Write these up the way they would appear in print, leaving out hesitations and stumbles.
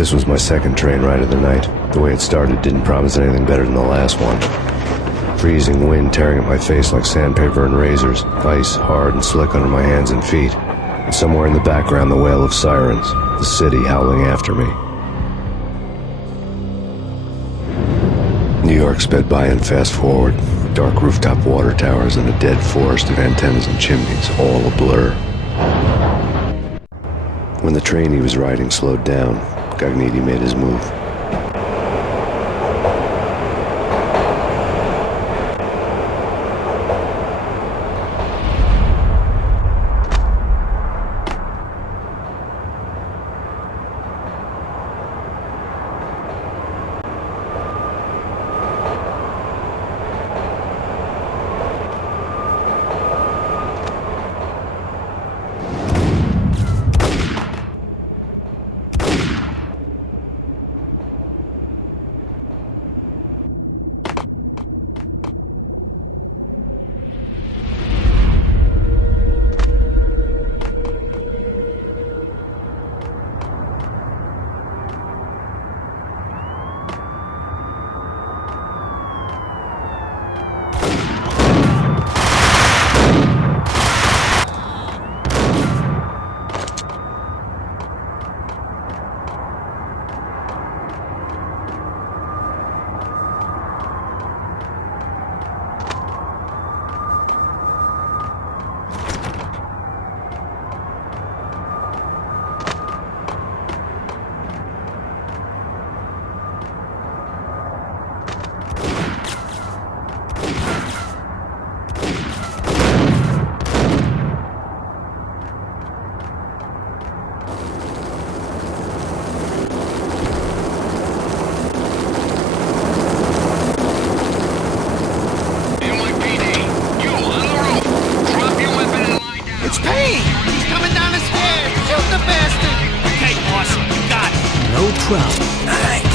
This was my second train ride of the night. The way it started didn't promise anything better than the last one. Freezing wind tearing at my face like sandpaper and razors, ice hard and slick under my hands and feet, and somewhere in the background the wail of sirens, the city howling after me. New York sped by in fast forward, dark rooftop water towers and a dead forest of antennas and chimneys, all a blur. When the train he was riding slowed down, Gagniti made his move. It's Payne! He's coming down the stairs! Shoot the bastard! Okay, boss, you got it. No trouble. All right.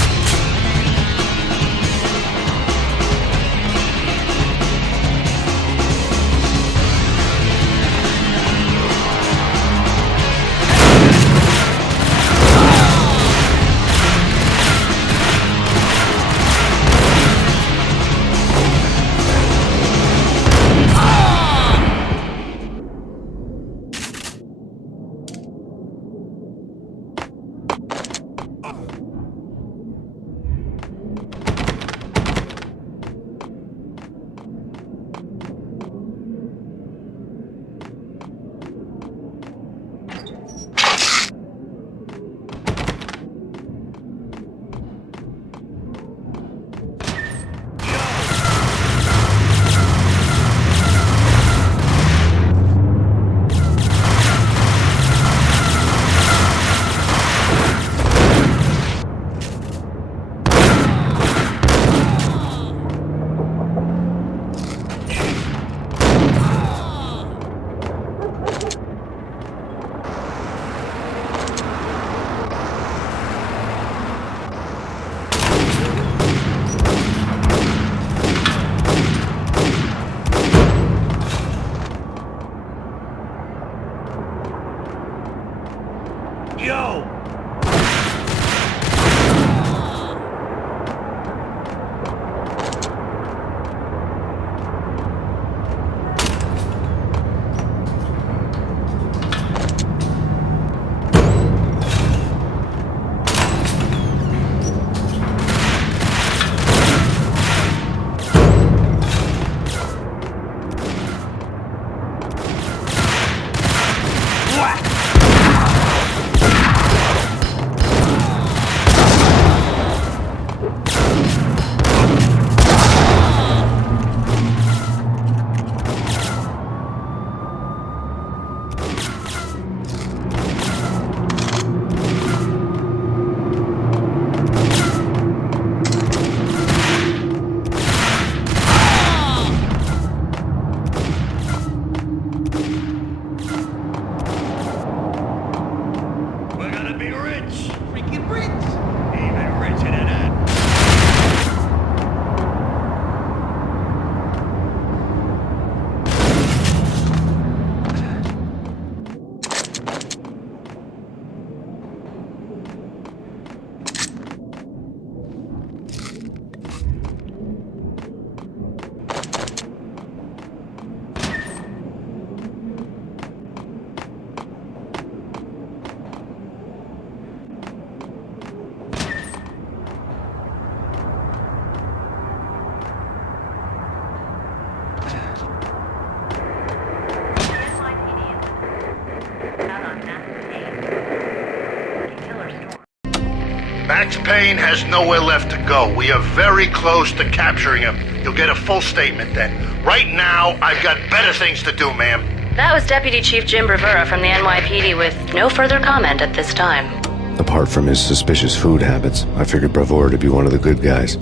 Payne has nowhere left to go. We are very close to capturing him. You'll get a full statement then. Right now, I've got better things to do, ma'am. That was Deputy Chief Jim Bravura from the NYPD with no further comment at this time. Apart from his suspicious food habits, I figured Bravura to be one of the good guys.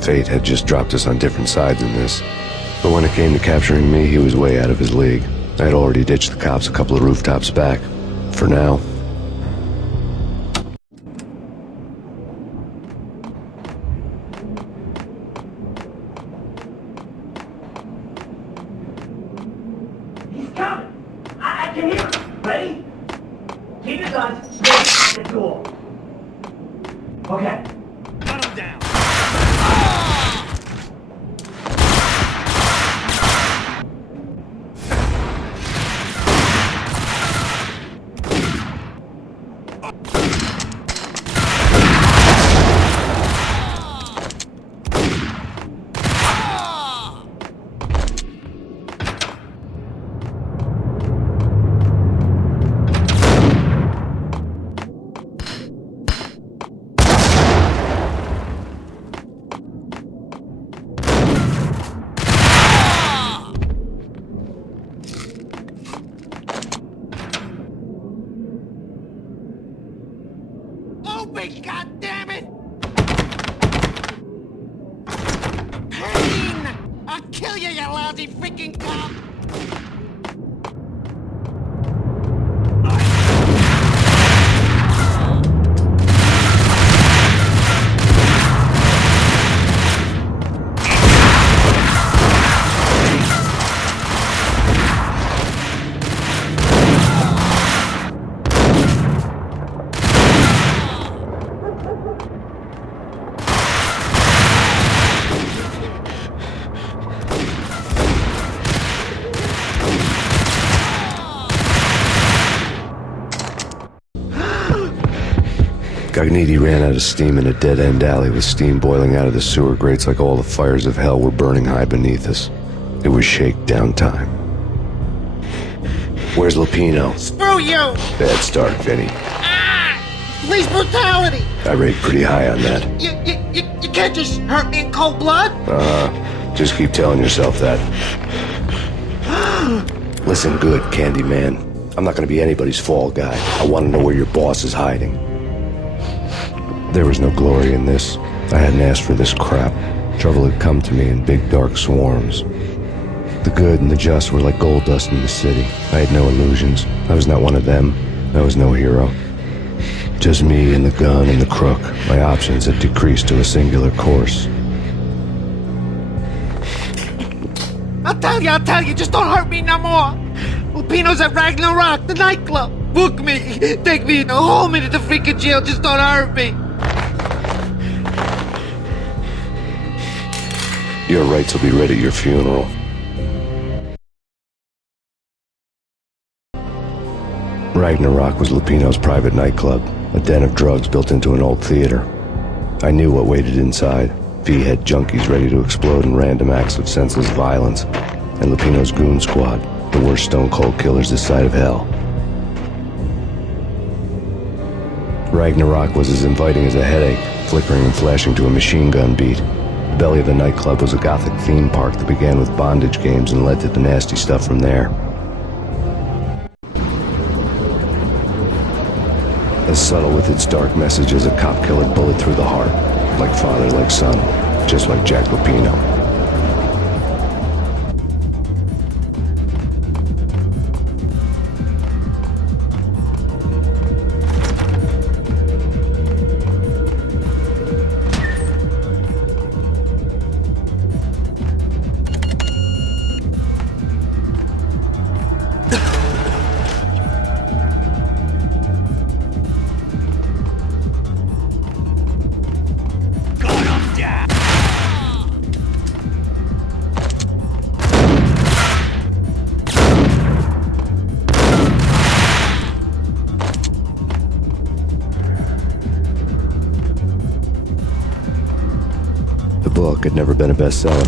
Fate had just dropped us on different sides in this. But when it came to capturing me, he was way out of his league. I had already ditched the cops a couple of rooftops back. For now. He's coming! I can hear him! Ready? Keep your guns straight at the door. Okay. Gun him down. Open, goddammit! Payne! I'll kill you, you lousy freaking cop! Gagniti ran out of steam in a dead-end alley with steam boiling out of the sewer grates like all the fires of hell were burning high beneath us. It was shakedown time. Where's Lupino? Screw you! Bad start, Vinny. Police brutality! I rate pretty high on that. You can't just hurt me in cold blood! Just keep telling yourself that. Listen good, Candyman. I'm not gonna be anybody's fall guy. I want to know where your boss is hiding. There was no glory in this. I hadn't asked for this crap. Trouble had come to me in big dark swarms. The good and the just were like gold dust in the city. I had no illusions. I was not one of them. I was no hero. Just me and the gun and the crook. My options had decreased to a singular course. I'll tell you, just don't hurt me no more! Lupino's at Ragna, the nightclub! Book me! Take me in the whole minute to freaking jail, just don't hurt me! Your rights will be ready at your funeral. Ragnarok was Lupino's private nightclub, a den of drugs built into an old theater. I knew what waited inside. V-head junkies ready to explode in random acts of senseless violence, and Lupino's goon squad, the worst stone-cold killers this side of hell. Ragnarok was as inviting as a headache, flickering and flashing to a machine gun beat. The belly of the nightclub was a gothic theme park that began with bondage games and led to the nasty stuff from there. As subtle with its dark message as a cop killer bullet through the heart, like father, like son, just like Jack Lupino. The book had never been a bestseller.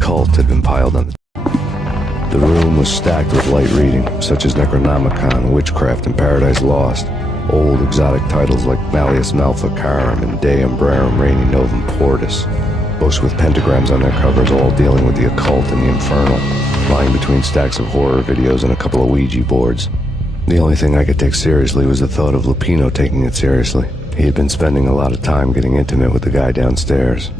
occult had been piled on the room was stacked with light reading, such as Necronomicon, Witchcraft, and Paradise Lost. Old exotic titles like Malleus Maleficarum and De Umbrarum Reini Novum Portus, books with pentagrams on their covers, all dealing with the occult and the infernal, lying between stacks of horror videos and a couple of Ouija boards. The only thing I could take seriously was the thought of Lupino taking it seriously. He had been spending a lot of time getting intimate with the guy downstairs.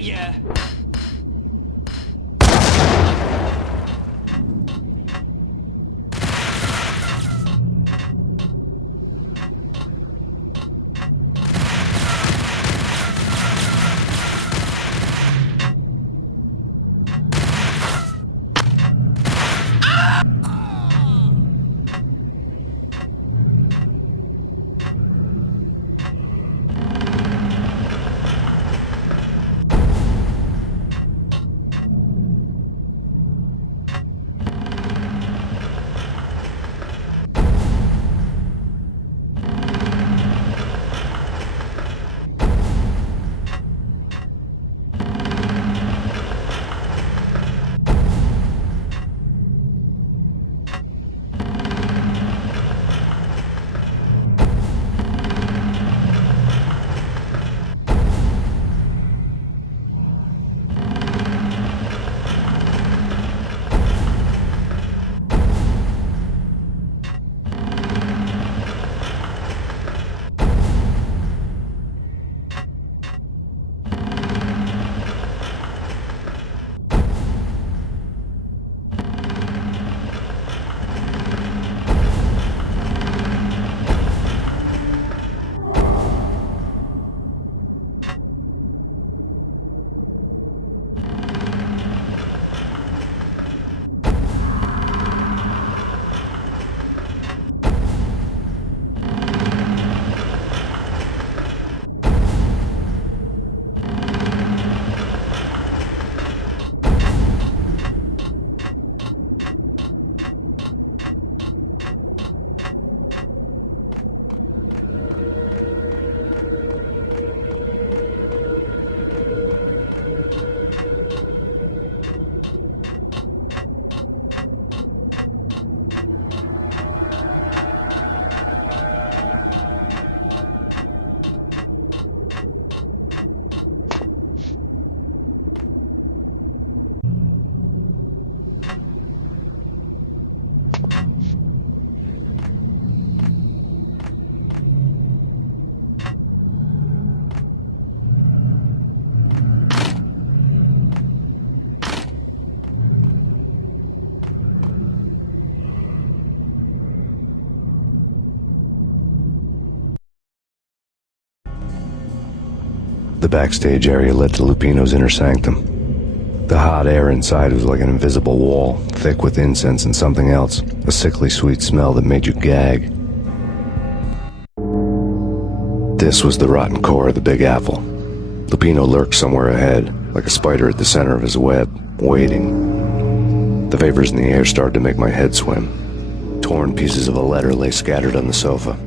get you! The backstage area led to Lupino's inner sanctum. The hot air inside was like an invisible wall, thick with incense and something else, a sickly sweet smell that made you gag. This was the rotten core of the Big Apple. Lupino lurked somewhere ahead, like a spider at the center of his web, waiting. The vapors in the air started to make my head swim. Torn pieces of a letter lay scattered on the sofa.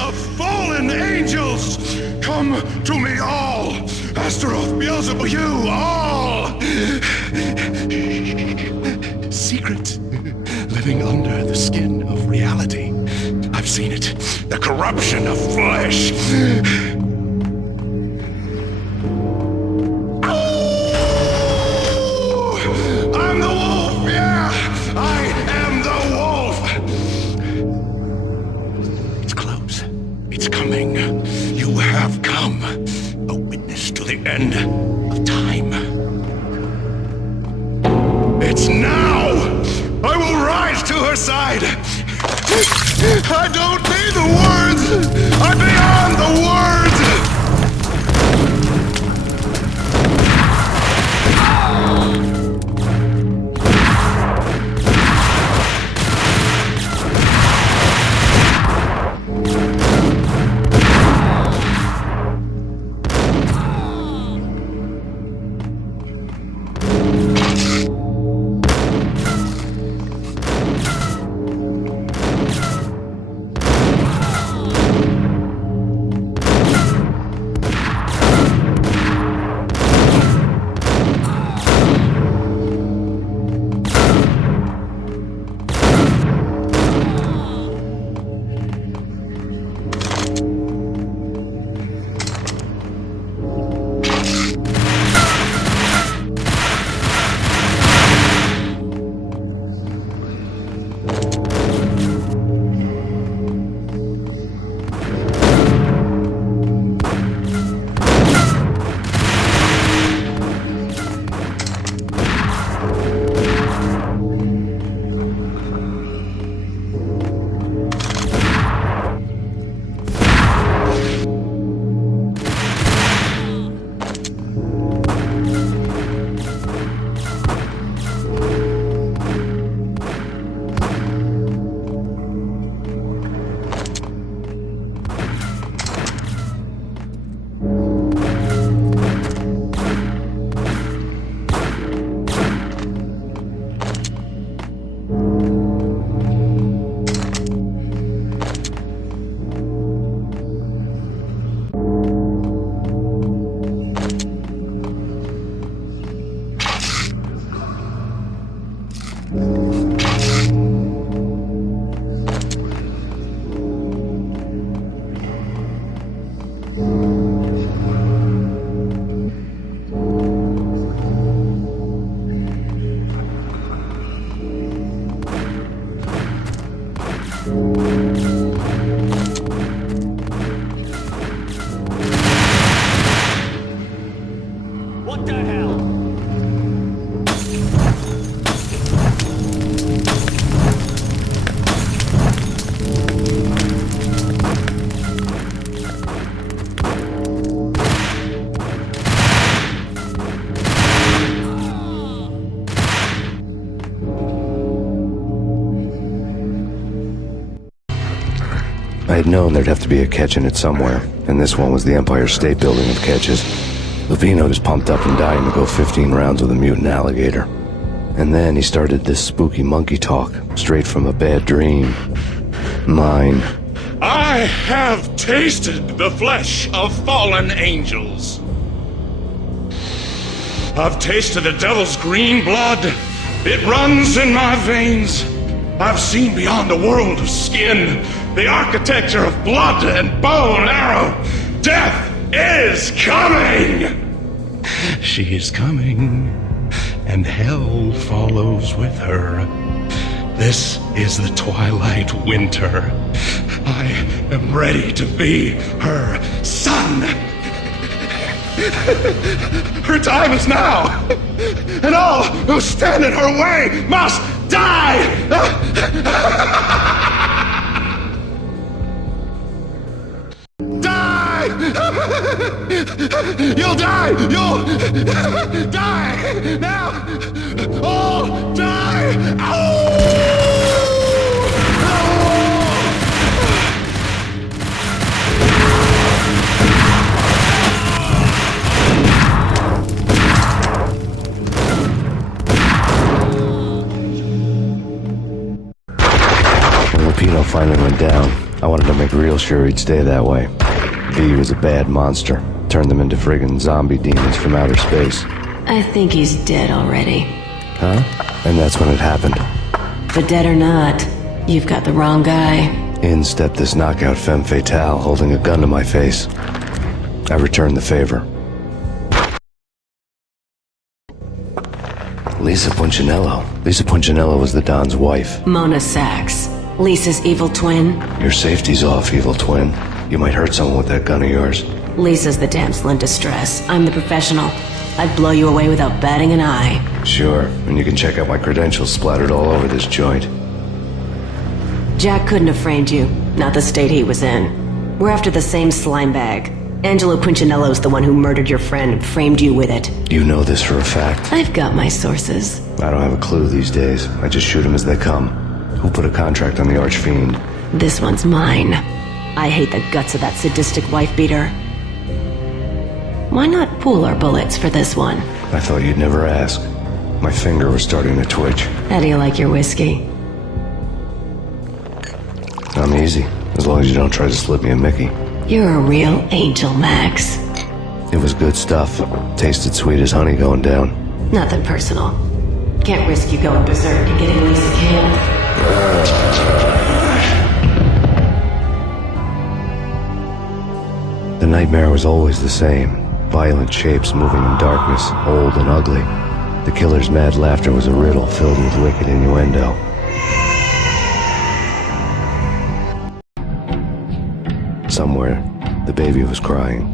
Of fallen angels, come to me all, Astaroth, Beelzebub, you all! Secret, living under the skin of reality. I've seen it, the corruption of flesh. I'm the wolf, yeah, I am the wolf. It's close. It's coming. You have come. A witness to the end of time. It's now! I will rise to her side! I don't need the words! I'm beyond the words! What the hell? I had known there'd have to be a catch in it somewhere, and this one was the Empire State Building of catches. Lupino was pumped up and dying to go 15 rounds with a mutant alligator. And then he started this spooky monkey talk, straight from a bad dream. Mine. I have tasted the flesh of fallen angels. I've tasted the devil's green blood. It runs in my veins. I've seen beyond the world of skin, the architecture of blood and bow and arrow. Death is coming! She is coming, and hell follows with her. This is the twilight winter. I am ready to be her son. Her time is now, and all who stand in her way must die! Die! You'll die! You'll die! Now! All die! Ow! When Lupino finally went down, I wanted to make real sure he'd stay that way. V was a bad monster. Turned them into friggin' zombie demons from outer space. I think he's dead already. Huh? And that's when it happened. But dead or not, you've got the wrong guy. In stepped this knockout femme fatale, holding a gun to my face. I returned the favor. Lisa Punchinello. Lisa Punchinello was the Don's wife. Mona Sachs, Lisa's evil twin. Your safety's off, evil twin. You might hurt someone with that gun of yours. Lisa's the damsel in distress. I'm the professional. I'd blow you away without batting an eye. Sure, and you can check out my credentials splattered all over this joint. Jack couldn't have framed you, not the state he was in. We're after the same slime bag. Angelo Punchinello's the one who murdered your friend and framed you with it. You know this for a fact? I've got my sources. I don't have a clue these days. I just shoot them as they come. Who put a contract on the Archfiend? This one's mine. I hate the guts of that sadistic wife-beater. Why not pool our bullets for this one? I thought you'd never ask. My finger was starting to twitch. How do you like your whiskey? I'm easy, as long as you don't try to slip me a Mickey. You're a real angel, Max. It was good stuff. Tasted sweet as honey going down. Nothing personal. Can't risk you going berserk and getting Lisa killed. The nightmare was always the same. Violent shapes moving in darkness, old and ugly. The killer's mad laughter was a riddle filled with wicked innuendo. Somewhere, the baby was crying.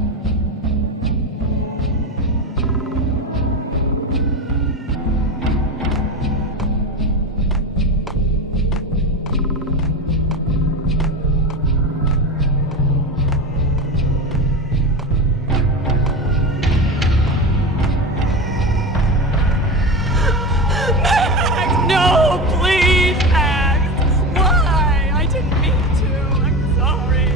No, please, Max! Why? I didn't mean to. I'm sorry.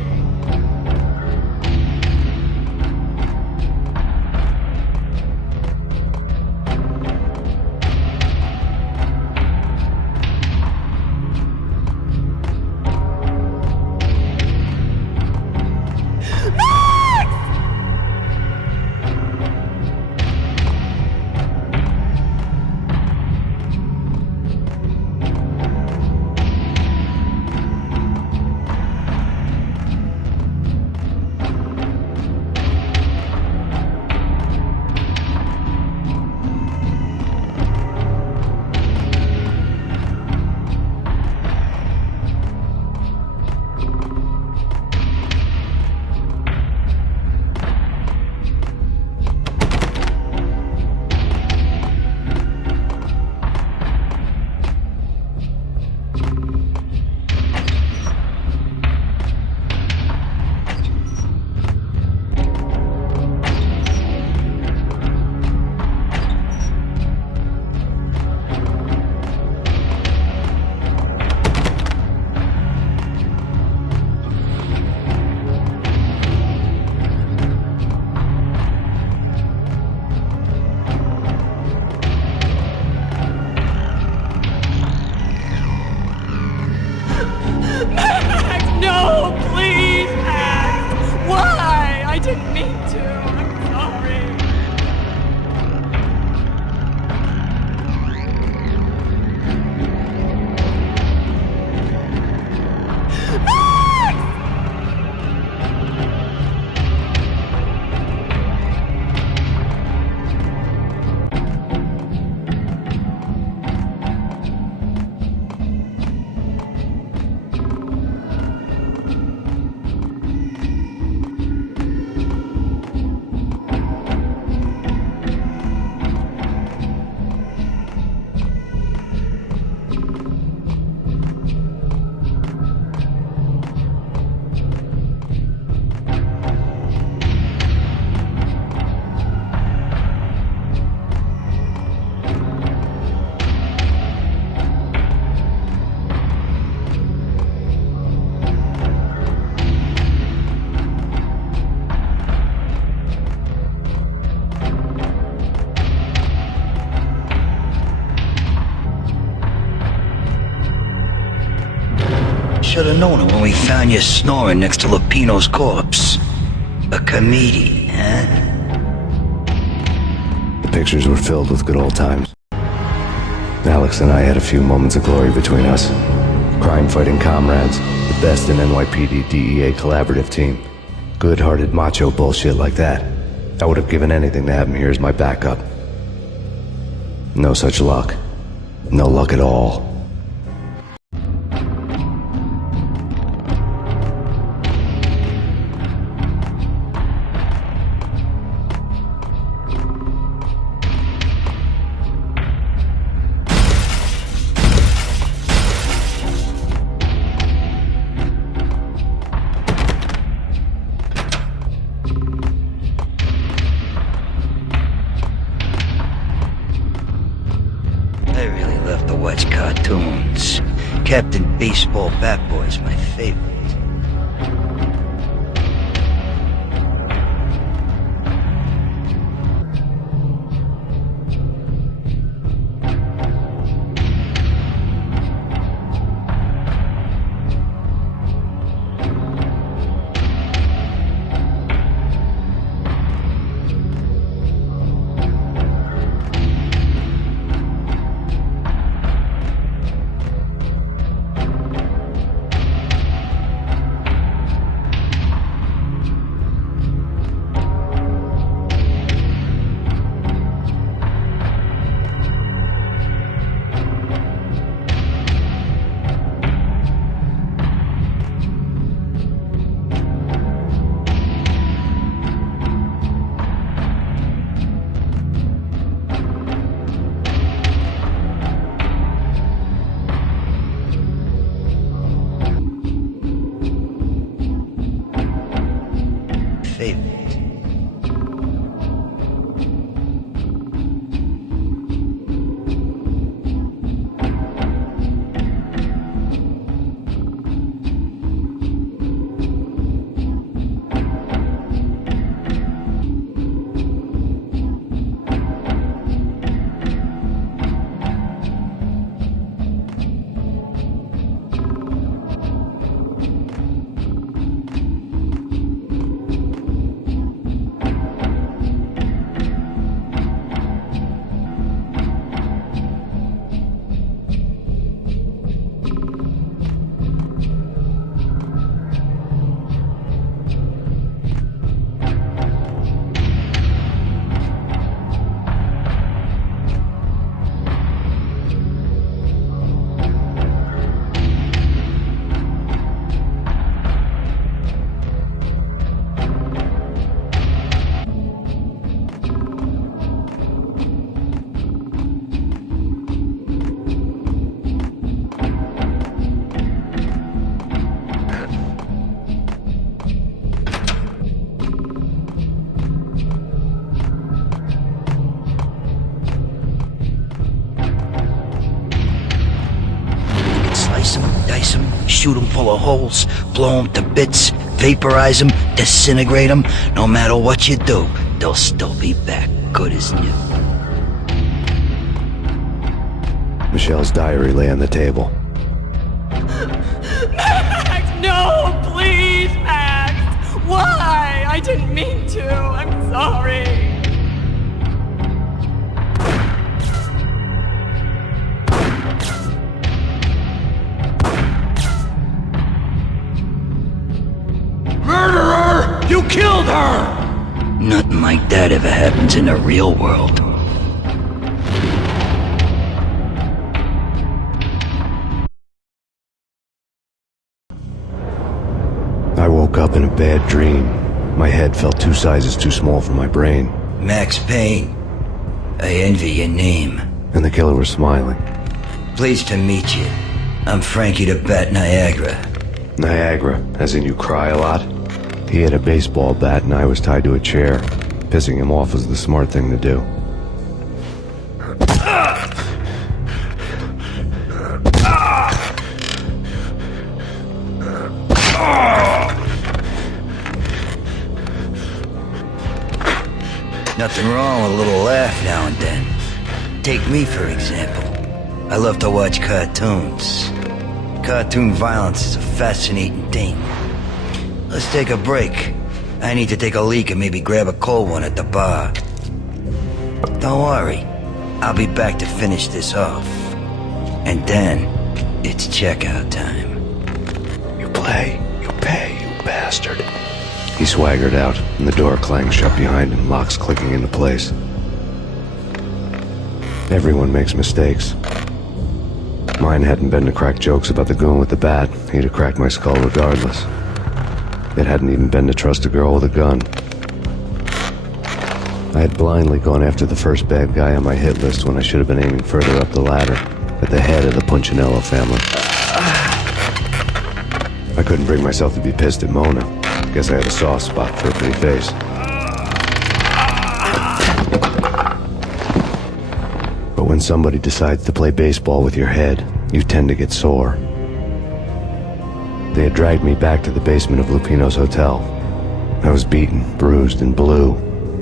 should have known it when we found you snoring next to Lupino's corpse. A comedian, huh? The pictures were filled with good old times. Alex and I had a few moments of glory between us. Crime-fighting comrades, the best in NYPD DEA collaborative team. Good-hearted macho bullshit like that. I would have given anything to have him here as my backup. No such luck. No luck at all. I really love to watch cartoons. Captain Baseball Bat Boy's my favorite. Shoot them full of holes, blow them to bits, vaporize them, disintegrate them. No matter what you do, they'll still be back, good as new. Michelle's diary lay on the table. Max, no, please, Max. Why? I didn't mean to. I'm sorry. Murderer! You killed her! Nothing like that ever happens in the real world. I woke up in a bad dream. My head felt 2 sizes too small for my brain. Max Payne. I envy your name. And the killer was smiling. Pleased to meet you. I'm Frankie the Bat Niagara. Niagara, as in you cry a lot? He had a baseball bat and I was tied to a chair. Pissing him off was the smart thing to do. Nothing wrong with a little laugh now and then. Take me, for example. I love to watch cartoons. Cartoon violence is a fascinating thing. Let's take a break. I need to take a leak and maybe grab a cold one at the bar. Don't worry. I'll be back to finish this off. And then, it's checkout time. You play, you pay, you bastard. He swaggered out, and the door clanged shut behind him, locks clicking into place. Everyone makes mistakes. Mine hadn't been to crack jokes about the goon with the bat. He'd have cracked my skull regardless. It hadn't even been to trust a girl with a gun. I had blindly gone after the first bad guy on my hit list when I should have been aiming further up the ladder, at the head of the Punchinello family. I couldn't bring myself to be pissed at Mona. Guess I had a soft spot for her pretty face. But when somebody decides to play baseball with your head, you tend to get sore. They had dragged me back to the basement of Lupino's hotel. I was beaten, bruised, and blue.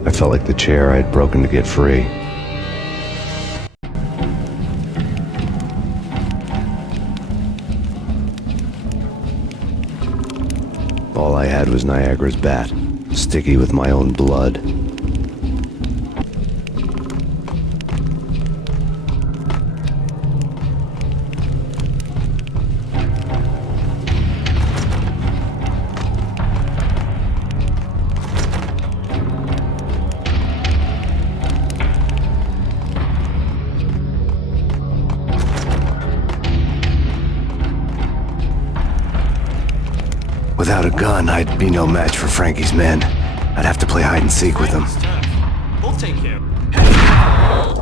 I felt like the chair I had broken to get free. All I had was Niagara's bat, sticky with my own blood. Without a gun, I'd be no match for Frankie's men. I'd have to play hide and seek with them. We'll take care of it.